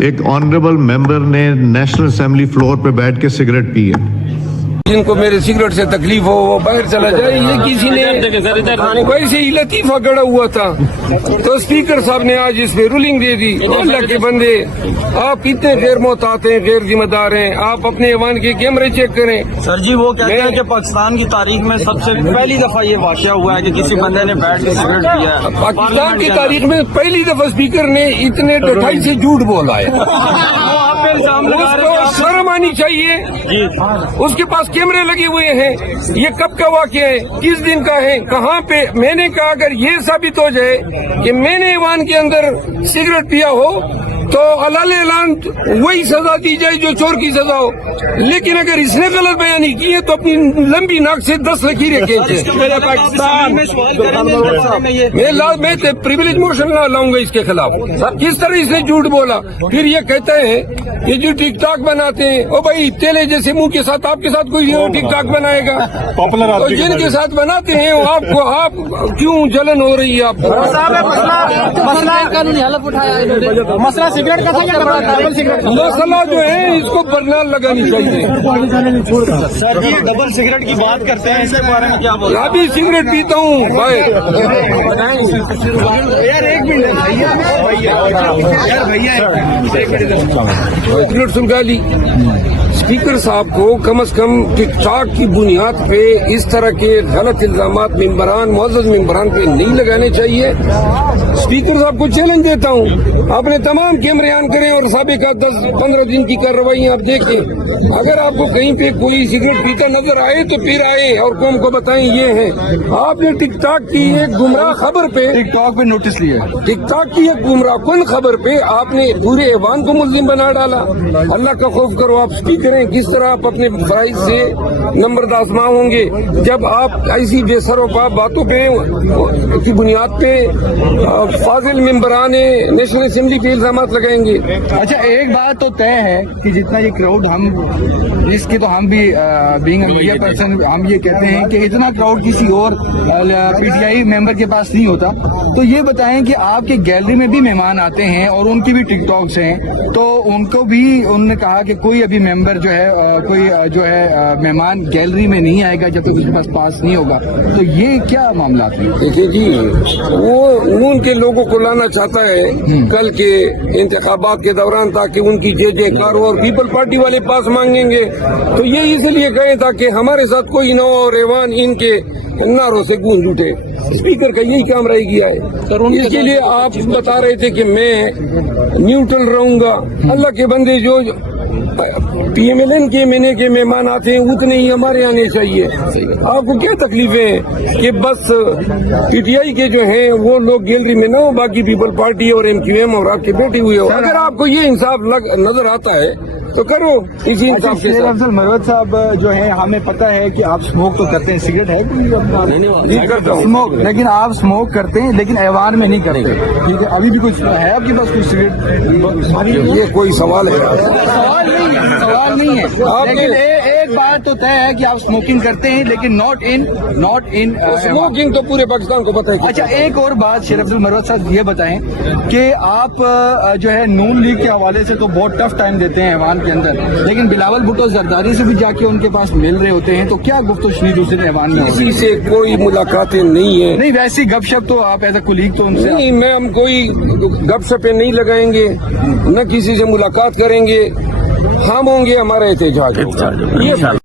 ایک آنریبل ممبر نے national assembly floor پہ بیٹھ کے سگریٹ پی ہے. جن کو میرے سگریٹ سے تکلیف ہو وہ باہر چلا جائے. یہ کسی نے ویسے ہی لطیفہ گڑا ہوا تھا تو اسپیکر صاحب نے آج اس پہ رولنگ دے دی. اللہ کے بندے آپ کتنے غیر محتاط ہیں, غیر ذمہ دار ہیں. آپ اپنے ایوان کے کیمرے چیک کریں. سر جی وہ کہتے ہیں کہ پاکستان کی تاریخ میں سب سے پہلی دفعہ یہ واقعہ ہوا ہے کہ کسی بندے نے بیٹھ کے سگریٹ پیا ہے. پاکستان کی تاریخ میں پہلی دفعہ اسپیکر نے اتنے ڈٹائی سے جھوٹ بولا ہے. اس کو شرم آنی چاہیے. اس کے پاس کیمرے لگے ہوئے ہیں. یہ کب کا واقعہ ہے, کس دن کا ہے, کہاں پہ؟ میں نے کہا اگر یہ ثابت ہو جائے کہ میں نے ایوان کے اندر سگریٹ پیا ہو تو علال اعلان وہی سزا دی جائے جو چور کی سزا ہو. لیکن اگر اس نے غلط بیانی کی ہے تو اپنی لمبی ناک سے 10 لکیریں کھینچے. میں پریویلیج موشن لاؤں گا اس کے خلاف. کس طرح اس نے جھوٹ بولا. پھر یہ کہتا ہے یہ جو ٹک ٹاک بناتے ہیں, او بھائی تیلے جیسے منہ کے ساتھ آپ کے ساتھ کوئی ٹک ٹاک بنائے گا؟ تو جن کے ساتھ بناتے ہیں آپ کیوں جلن ہو رہی ہے آپ کو؟ مسئلہ سگریٹ کا تھا, مسئلہ جو ہے اس کو برنال لگانی چاہیے. سر جی ڈبل سگریٹ کی بات کرتے ہیں, اس کے بارے میں کیا بولیں؟ ابھی سگریٹ پیتا ہوں بھائی. سگریٹ سلگا لی. اسپیکر صاحب کو کم از کم ٹک ٹاک کی بنیاد پہ اس طرح کے غلط الزامات ممبران, معزز ممبران پہ نہیں لگانے چاہیے. اسپیکر صاحب کو چیلنج دیتا ہوں, اپنے تمام کیمرے آن کریں اور سابقہ 10-15 دن کی کارروائیاں آپ دیکھیں. اگر آپ کو کہیں پہ کوئی سگریٹ پیتا نظر آئے تو پھر آئے اور قوم کو بتائیں یہ ہے. آپ نے ٹک ٹاک کی ایک گمراہ خبر پہ, ٹک ٹاک پہ نوٹس لیا, ٹک ٹاک کی ایک گمراہ کن خبر پہ آپ نے پورے ایوان کو ملزم بنا ڈالا. اللہ کا خوف کرو. آپ اسپیکر ہیں, کس طرح آپ اپنے فرائض سے نمبرداز ہوں گے جب آپ ایسی بے سر و پا باتوں پہ کی بنیاد پہ فاضل ممبران نیشنل اسمبلی کے الزامات لگائیں گے. اچھا ایک بات تو طے ہے کہ جتنا یہ کراؤڈ جس کی تو ہم بھی بینگ اے میڈیا پرسن ہم یہ کہتے ہیں کہ اتنا کراؤڈ کسی اور پی ٹی آئی ممبر کے پاس نہیں ہوتا. تو یہ بتائیں کہ آپ کے گیلری میں بھی مہمان آتے ہیں اور ان کی بھی ٹک ٹاکس ہیں, تو ان کو بھی انہوں نے کہا کہ کوئی ابھی ممبر جو ہے کوئی جو ہے مہمان گیلری میں نہیں آئے گا جب تک اس کے پاس پاس نہیں ہوگا. تو یہ کیا معاملات ہیں؟ دیکھیے جی, وہ ان کے لوگوں کو لانا چاہتا ہے کل کے انتخابات کے دوران تاکہ ان کی جے کاروں اور پیپل پارٹی والے پاس مانگیں گے. تو یہ اس لیے کہیں تاکہ ہمارے ساتھ کوئی نہ ہو اور ایوان ان کے نعروں سے گونج اٹھے. اسپیکر کا یہی کام رہ گیا ہے. اس کے لیے آپ بتا رہے تھے کہ میں نیوٹرل رہوں گا. اللہ کے بندے جو پی ایم ایل این کے مہینے کے مہمان آتے ہیں اتنے ہی ہمارے آنے چاہیے. آپ کو کیا تکلیفیں ہیں کہ بس پی ٹی آئی کے جو ہیں وہ لوگ گیلری میں نہ ہو, باقی پیپل پارٹی اور ایم کیو ایم اور آپ کے بیٹھے ہوئے ہو. اگر آپ کو یہ انصاف نظر آتا ہے تو کرو اسی انصاف کے ساتھ. افضل مروت صاحب جو ہیں, ہمیں پتہ ہے کہ آپ سموک تو کرتے ہیں, سگریٹ ہے نہیں کرتا ہوں سموک, لیکن آپ سموک کرتے ہیں لیکن ایوان میں نہیں کرتے. ٹھیک ہے, ابھی بھی کچھ ہے آپ کے پاس کچھ سگریٹ؟ یہ کوئی سوال ہے؟ سوال نہیں ہے. لیکن ایک بات تو طے ہے کہ آپ اسموکنگ کرتے ہیں لیکن ناٹ ان اسموکنگ تو پورے پاکستان کو پتہ ہے. اچھا ایک اور بات شیر افضل مروت صاحب یہ بتائیں کہ آپ جو ہے نون لیگ کے حوالے سے تو بہت ٹف ٹائم دیتے ہیں ایوان کے اندر, لیکن بلاول بھٹو زرداری سے بھی جا کے ان کے پاس مل رہے ہوتے ہیں, تو کیا گفت و شنید دوسرے ایوان میں؟ کسی سے کوئی ملاقاتیں نہیں ہیں. نہیں ویسی گپ شپ تو آپ ایز اے کولیگ تو ان سے نہیں, میں ہم کوئی گپ شپیں نہیں لگائیں گے, نہ کسی سے ملاقات کریں گے. ہم ہوں گے ہمارا احتجاج.